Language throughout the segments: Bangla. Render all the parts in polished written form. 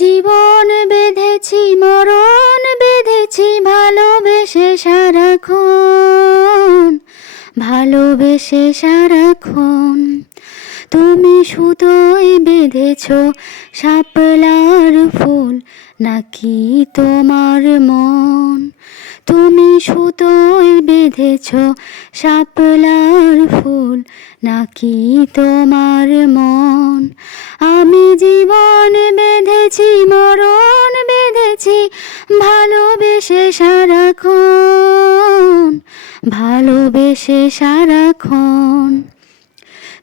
জীবন বেঁধেছি মরণ বেঁধেছি ভালোবেসে সারাক্ষণ, ভালোবেসে সারাক্ষণ। তুমি সুতোয় বেঁধেছ শাপলার ফুল নাকি তোমার মন? তুমি সুতোয় বেঁধেছ শাপলার ফুল নাকি তোমার মন? আমি জীবন বেঁধেছি মরণ বেঁধেছি ভালোবেসে সারাক্ষণ, ভালোবেসে সারাক্ষণ।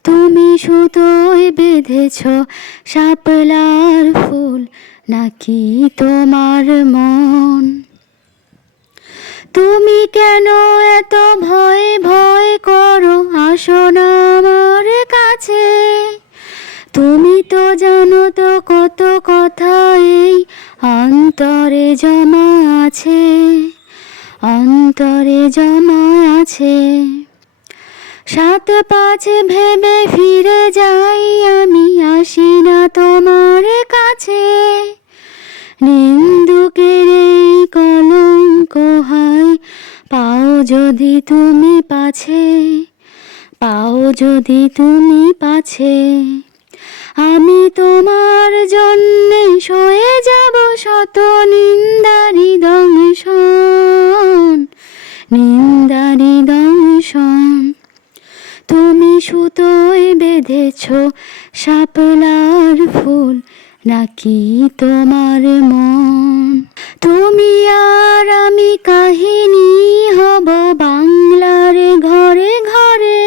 তুমি সুতোয় বেঁধেছ শাপলার ফুল নাকি তোমার মন? তুমি কেন এত ভয় ভয় করো, আসো না আমার কাছে। তুমি তো জানো তো কত কথা এই অন্তরে জমা আছে, অন্তরে জমা আছে। সাত পাঁচ ভেবে ফিরে যাই আমি, আসি না তোমার কাছে। নিন্দুকের এই কলঙ্ক হয় পাও যদি তুমি পাছে, পাও যদি তুমি পাছে। আমি তোমার জন্যে সয়ে যাব শত নিন্দারি দংশন, নিন্দারি দংশন। তুমি সুতোয় বেঁধেছ শাপলার ফুল নাকি তোমার মন? তুমি আর আমি কাহিনী হব বাংলার ঘরে ঘরে,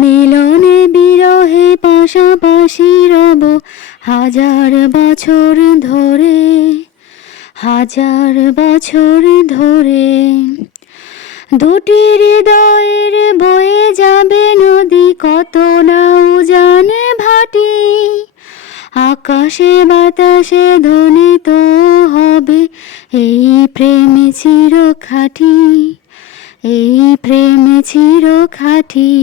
মিলনে বিরহে পাশাপাশি রব হাজার বছর ধরে, হাজার বছর ধরে। দুটি হৃদয়ের বয়ে যাবে নদী, কত না উজানে ভাটি। আকাশে বাতাসে ধ্বনিত হবে এই প্রেম চিরখাঁটি, এই প্রেম চিরখাঁটি।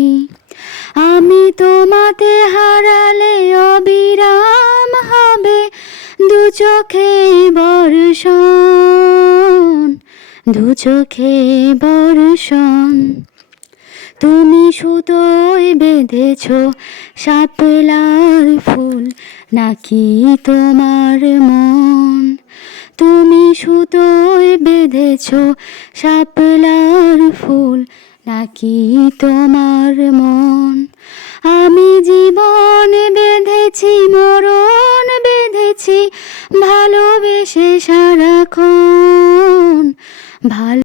আমি তোমাতে হারালে অবিরাম হবে দু চোখে বর্ষণ, দু চোখে বর্ষণ। তুমি সুতোয় বেঁধেছ শাপলার ফুল নাকি তোমার মন? তুমি সুতোয় বেঁধেছ শাপলার ফুল নাকি তোমার মন? আমি জীবন বেঁধেছি মরণ বেঁধেছি ভালোবেসে সারাক্ষণ, ভালো